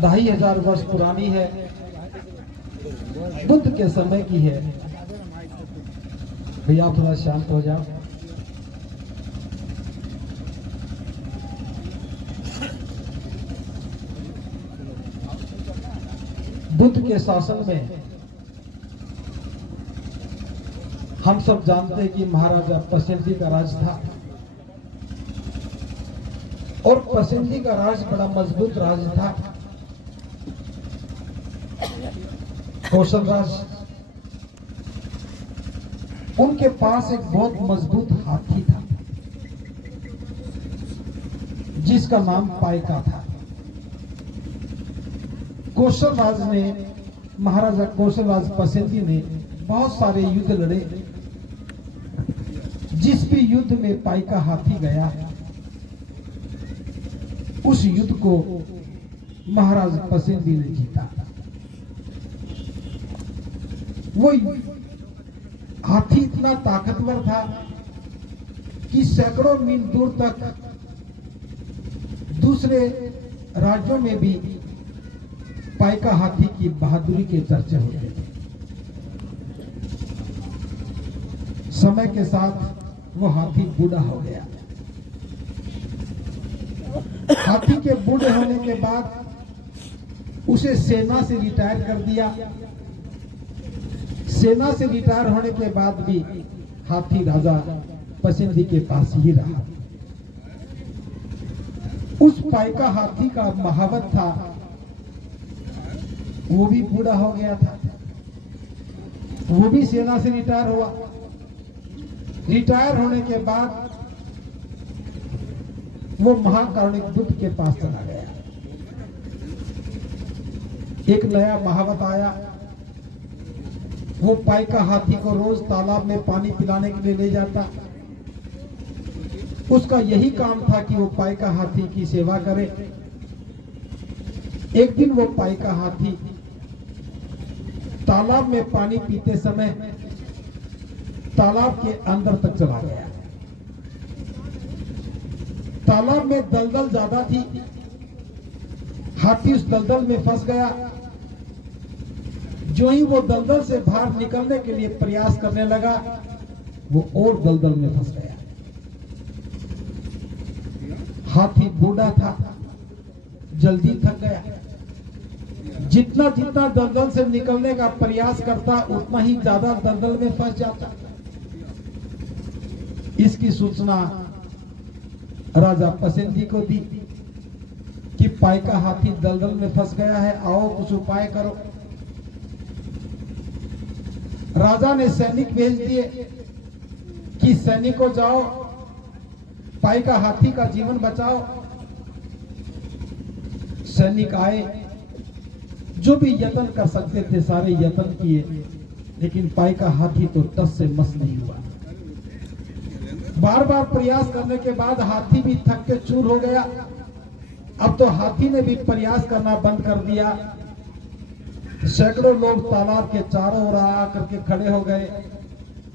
2500 वर्ष पुरानी है, बुद्ध के समय की है। भैया थोड़ा शांत हो जाओ। बुद्ध के शासन में हम सब जानते हैं कि महाराजा पसेंदी का राज था, और पसेंदी का राज बड़ा मजबूत राज था। कौशल राज, उनके पास एक बहुत मजबूत हाथी था जिसका नाम पाइका था। कौशल राज ने, महाराजा कौशल राज पसेंदी ने बहुत सारे युद्ध लड़े। जिस भी युद्ध में पाइका हाथी गया, उस युद्ध को महाराज पसेंदी ने जीता। वो हाथी इतना ताकतवर था कि सैकड़ों मील दूर तक दूसरे राज्यों में भी पाइका हाथी की बहादुरी के चर्चे होते थे। समय के साथ वो हाथी बूढ़ा हो गया। हाथी के बूढ़े होने के बाद उसे सेना से रिटायर कर दिया। सेना से रिटायर होने के बाद भी हाथी राजा पसेंदी के पास ही रहा। उस पाइका हाथी का महावत था, वो भी बूढ़ा हो गया था। वो भी सेना से रिटायर हुआ। रिटायर होने के बाद वो महाकारुणिक बुद्ध के पास चला गया। एक नया महावत आया। वो पाइका हाथी को रोज तालाब में पानी पिलाने के लिए ले जाता। उसका यही काम था कि वो पाइका हाथी की सेवा करे। एक दिन वो पाइका हाथी तालाब में पानी पीते समय तालाब के अंदर तक चला गया। तालाब में दलदल ज्यादा थी। हाथी उस दलदल में फंस गया। जो ही वो दलदल से बाहर निकलने के लिए प्रयास करने लगा, वो और दलदल में फंस गया। हाथी बूढ़ा था, जल्दी थक गया। जितना जितना दलदल से निकलने का प्रयास करता, उतना ही ज्यादा दलदल में फंस जाता। इसकी सूचना राजा पसेंदी को दी कि पाइका हाथी दलदल में फंस गया है, आओ कुछ उपाय करो। राजा ने सैनिक भेज दिए कि सैनिकों जाओ, पाइका हाथी का जीवन बचाओ। सैनिक आए, जो भी यत्न कर सकते थे सारे यत्न किए, लेकिन पाइका हाथी तो टस से मस नहीं हुआ। बार बार प्रयास करने के बाद हाथी भी थक के चूर हो गया। अब तो हाथी ने भी प्रयास करना बंद कर दिया। सैकड़ों लोग तालाब के चारों ओर आकर के खड़े हो गए।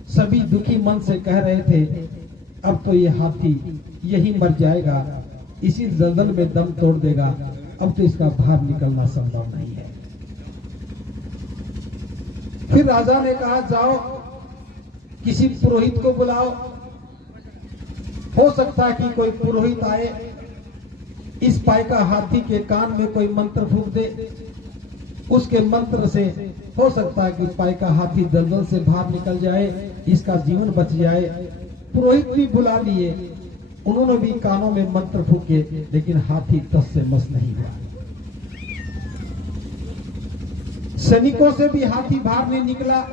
सभी दुखी मन से कह रहे थे, अब तो ये हाथी यही मर जाएगा, इसी दलदल में दम तोड़ देगा। अब तो इसका बाहर निकलना संभव नहीं है। फिर राजा ने कहा, जाओ किसी पुरोहित को बुलाओ। हो सकता है कि कोई पुरोहित आए, इस पाइका हाथी के कान में कोई मंत्र फूंक दे। उसके मंत्र से हो सकता है कि पाइका हाथी दलदल से बाहर निकल जाए, इसका जीवन बच जाए। पुरोहित भी बुला लिए, उन्होंने भी कानों में मंत्र फूके, लेकिन हाथी टस से मस नहीं हुआ। सैनिकों से भी हाथी बाहर नहीं निकला,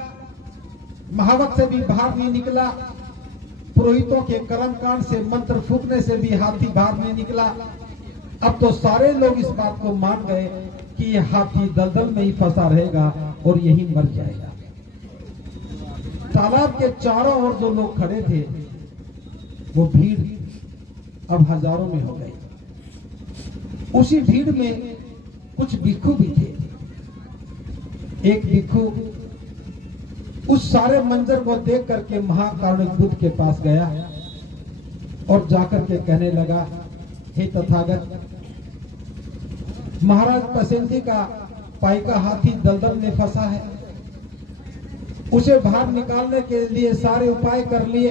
महावत से भी बाहर नहीं निकला, पुरोहितों के कर्मकांड से मंत्र फूकने से भी हाथी बाहर नहीं निकला। अब तो सारे लोग इस बात को मान गए कि यह हाथी दलदल में ही फंसा रहेगा और यही मर जाएगा। तालाब के चारों ओर जो लोग खड़े थे, वो भीड़ अब हजारों में हो गई। उसी भीड़ में कुछ भिक्षु भी थे। एक भिक्षु उस सारे मंजर को देख करके महाकारुणिक बुद्ध के पास गया और जाकर के कहने लगा, हे तथागत, महाराज पसेंदी का पाइका हाथी दलदल में फंसा है। उसे बाहर निकालने के लिए सारे उपाय कर लिए,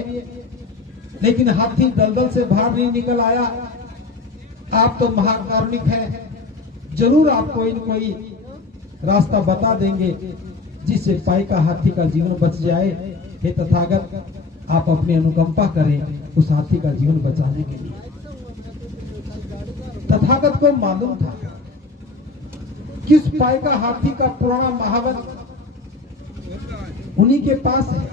लेकिन हाथी दलदल से बाहर नहीं निकल आया। आप तो महाकारुणिक हैं, जरूर आप कोई न कोई रास्ता बता देंगे जिससे पाइका हाथी का जीवन बच जाए। हे तथागत, आप अपनी अनुकंपा करें उस हाथी का जीवन बचाने के लिए। तथागत को मालूम था कि उस पाइका हाथी का पुराना महावत उन्हीं के पास है।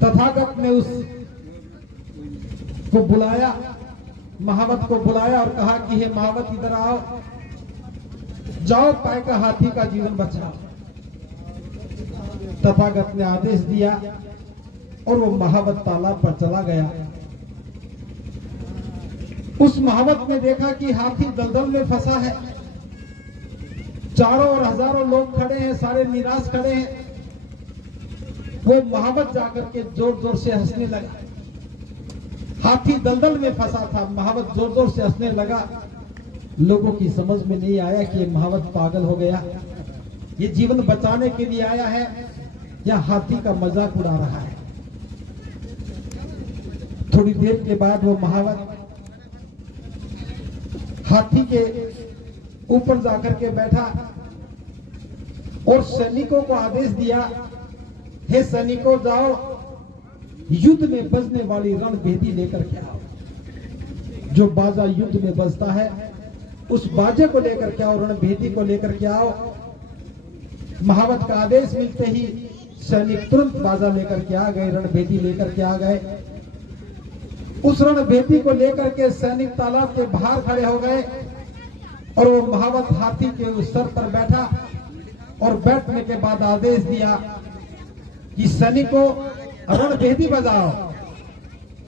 तथागत ने उस को बुलाया, महावत को बुलाया और कहा कि हे महावत, इधर आओ, जाओ पाइका हाथी का जीवन बचाओ। तथागत ने आदेश दिया और वो महावत तालाब पर चला गया। उस महावत ने देखा कि हाथी दलदल में फंसा है, चारों और हजारों लोग खड़े हैं, सारे निराश खड़े हैं। वो महावत जाकर के जोर जोर से हंसने लगा। हाथी दलदल में फंसा था, महावत जोर जोर से हंसने लगा। लोगों की समझ में नहीं आया कि ये महावत पागल हो गया, ये जीवन बचाने के लिए आया है या हाथी का मजाक उड़ा रहा है। थोड़ी देर के बाद वो महावत हाथी के ऊपर जाकर के बैठा और सैनिकों को आदेश दिया, हे सैनिकों, जाओ युद्ध में बजने वाली रणभेदी लेकर के आओ। जो बाजा युद्ध में बजता है उस बाजे को लेकर के आओ, रणभेदी को लेकर के आओ। महावत का आदेश मिलते ही सैनिक तुरंत बाजा लेकर के आ गए, रणभेदी लेकर के आ गए। उस रणभेदी को लेकर के सैनिक तालाब के बाहर खड़े हो गए और वो महावत हाथी के उस सर पर बैठा और बैठने के बाद आदेश दिया कि सैनिकों, रणभेदी बजाओ।